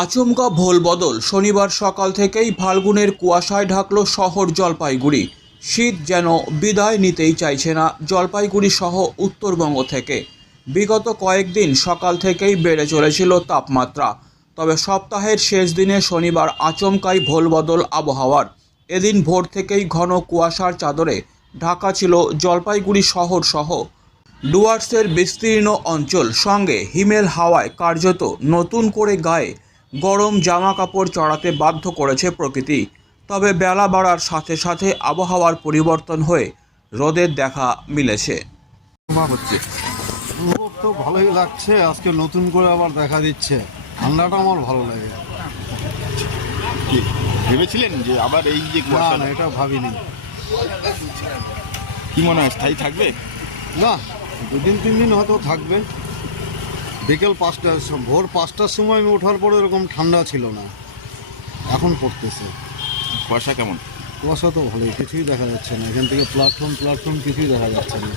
আচমকা ভোল বদল। শনিবার সকাল থেকেই ফাল্গুনের কুয়াশায় ঢাকল শহর জলপাইগুড়ি। শীত যেন বিদায় নিতেই চাইছে না জলপাইগুড়ি সহ উত্তরবঙ্গ থেকে। বিগত কয়েকদিন সকাল থেকেই বেড়ে চলেছিল তাপমাত্রা, তবে সপ্তাহের শেষ দিনে শনিবার আচমকাই ভোল বদল আবহাওয়ার। এদিন ভোর থেকেই ঘন কুয়াশার চাদরে ঢাকা ছিল জলপাইগুড়ি শহর সহ ডুয়ার্সের বিস্তীর্ণ অঞ্চল। সঙ্গে হিমেল হাওয়ায় কার্যত নতুন করে গায়ে গরম জামা কাপড় চড়াতে বাধ্য করেছে প্রকৃতি। তবে বেলা বাড়ার সাথে সাথে আবহাওয়ার পরিবর্তন হয়ে রোদের দেখা মিলেছে। অনুভব তো ভালোই লাগছে, আজকে নতুন করে আবার দেখা দিচ্ছে। ঠান্ডাটা আমার ভালো লাগে। কি ভেবেছিলেন যে আবার এই যে না কুয়াশা? না, এটা ভাবিনি। কি মনে হয় স্থায়ী থাকবে? না, 2-3 দিন হয়তো থাকবে। বিকেল 5টার ভোর 5টার সময় আমি ওঠার পরে এরকম ঠান্ডা ছিল না, এখন পড়তেছে। কুয়াশা কেমন? কুয়াশা তো ভালোই, কিছুই দেখা যাচ্ছে না। এখান থেকে প্ল্যাটফর্ম কিছুই দেখা যাচ্ছে না।